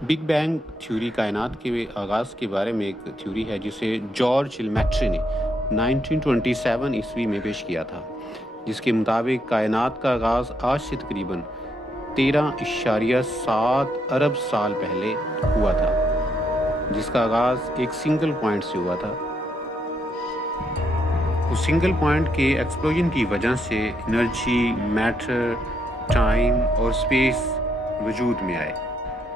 Big bang theory कायनात के आगाज़ के बारे में एक थ्योरी है जिसे जॉर्ज लेमैट्रे ने 1927 ईस्वी में पेश किया था, जिसके मुताबिक कायनात का आगाज़ आज से तकरीबन 13.7 अरब साल पहले हुआ था, जिसका आगाज़ एक सिंगल पॉइंट से हुआ था। उस सिंगल पॉइंट के एक्सप्लोजन की वजह से एनर्जी, मैटर, टाइम और स्पेस वजूद में आए।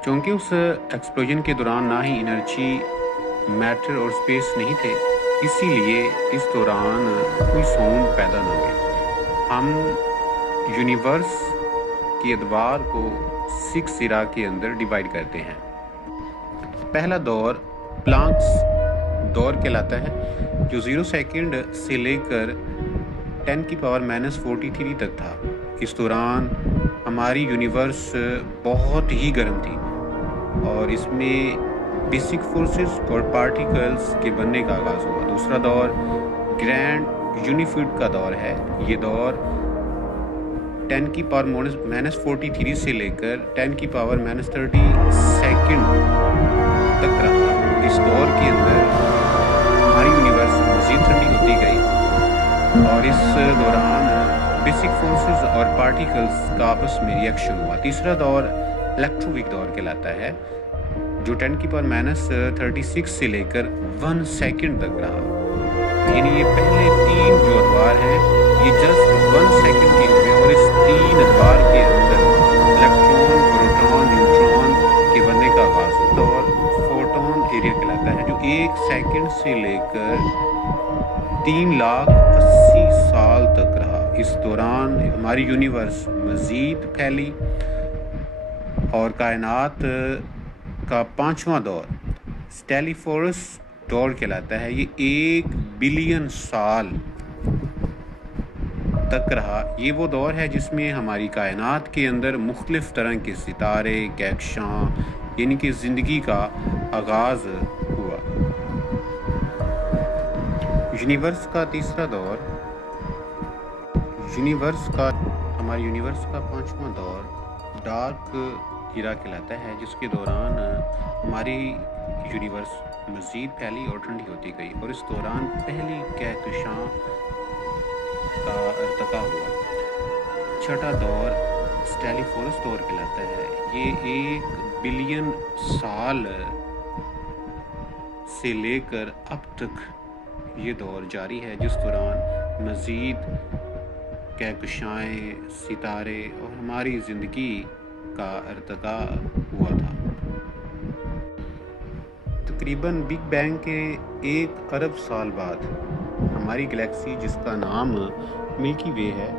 चूँकि उस एक्सप्लोजन के दौरान ना ही एनर्जी, मैटर और स्पेस नहीं थे, इसीलिए इस दौरान कोई साउंड पैदा ना हुए। हम यूनिवर्स के अदवार को 6 इरा के अंदर डिवाइड करते हैं। पहला दौर प्लांक्स दौर कहलाता है, जो 0 सेकंड से लेकर 10⁻⁻43 तक था। इस दौरान हमारी यूनिवर्स बहुत ही गर्म थी और इसमें बेसिक फोर्सेस और पार्टिकल्स के बनने का आगाज़ हुआ। दूसरा दौर ग्रैंड यूनिफिड का दौर है। ये दौर 10⁻43 से लेकर 10⁻30 सेकंड तक रहा। इस दौर के अंदर हमारी यूनिवर्स मज़ीद ठंडी होती गई और इस दौरान बेसिक फोर्सेस और पार्टिकल्स का आपस में रिएक्शन हुआ। तीसरा दौर इलेक्ट्रोवीक दौर कहलाता है, जो 10⁻36 से लेकर 1 सेकंड तक रहा। यानी ये पहले 3 जो अदवार हैं, ये जस्ट 1 सेकंड के हुए और इस 3 अदवार के अंदर इलेक्ट्रॉन, प्रोटॉन, न्यूट्रॉन के बनने का आगाज़ होता है और फोटोन एरिया कहलाता है, जो 1 सेकंड से लेकर 3,80,000 साल तक रहा। इस दौरान हमारी यूनिवर्स मज़ीद फैली और कायनात का 5वां दौर स्टेलिफोरस दौर कहलाता है। ये 1 बिलियन साल तक रहा। ये वो दौर है जिसमें हमारी कायनात के अंदर मुख्तलिफ तरह के सितारे, कहकशां यानी कि ज़िंदगी का आगाज़ हुआ। यूनिवर्स का तीसरा दौर हमारी यूनिवर्स का 5वां दौर डार्क इरा कहलाता है, जिसके दौरान हमारी यूनिवर्स मज़ीद फैली और ठंडी होती गई और इस दौरान पहली कहकशां का इर्तिका हुआ। छठा दौर स्टेलिफोरस दौर कहलाता है। ये 1 बिलियन साल से लेकर अब तक ये दौर जारी है, जिस दौरान मज़ीद कहकशाएँ, सितारे और हमारी ज़िंदगी का इर्तिका हुआ था। तकरीबन बिग बैंग के 1 अरब साल बाद हमारी गैलेक्सी, जिसका नाम मिल्की वे है,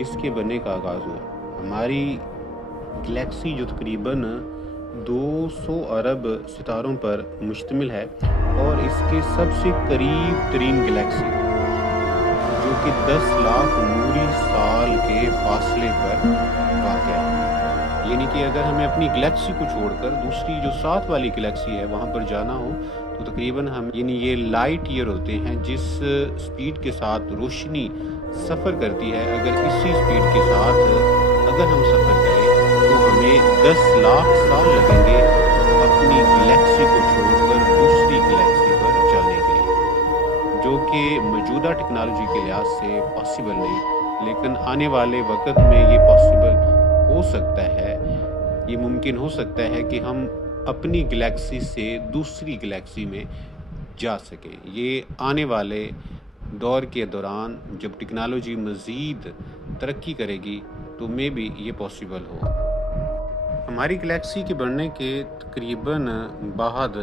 इसके बनने का आगाज़ हुआ। हमारी गैलेक्सी जो तकरीबन 200 अरब सितारों पर मुश्तमिल है और इसके सबसे करीब तरीन गैलेक्सी, जो कि 10 लाख नूरी साल के फासले पर वाक़या है। यानी कि अगर हमें अपनी गैलेक्सी को छोड़कर दूसरी जो साथ वाली गैलेक्सी है वहाँ पर जाना हो तो तकरीबन ये लाइट ईयर होते हैं, जिस स्पीड के साथ रोशनी सफ़र करती है। अगर इसी स्पीड के साथ अगर हम सफ़र करें तो हमें 10 लाख साल लगेंगे अपनी गैलेक्सी को छोड़कर दूसरी गैलेक्सी पर जाने के लिए, जो कि मौजूदा टेक्नोलॉजी के लिहाज से पॉसिबल नहीं, लेकिन आने वाले वक्त में ये पॉसिबल हो सकता है, ये मुमकिन हो सकता है कि हम अपनी गैलेक्सी से दूसरी गैलेक्सी में जा सकें। ये आने वाले दौर के दौरान जब टेक्नोलॉजी मज़ीद तरक्की करेगी तो मे भी ये पॉसिबल हो। हमारी गैलेक्सी के बनने के तकरीबन बाद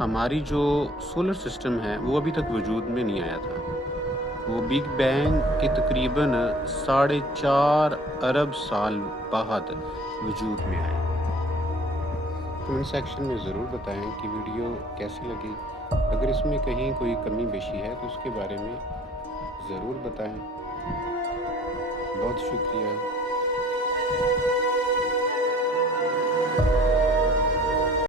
हमारी जो सोलर सिस्टम है वो अभी तक वजूद में नहीं आया था। वो बिग बैंग के तकरीबन 4.5 अरब साल बाद वजूद में आए। कमेंट सेक्शन में ज़रूर बताएं कि वीडियो कैसी लगी। अगर इसमें कहीं कोई कमी बेशी है तो उसके बारे में ज़रूर बताएं। बहुत शुक्रिया।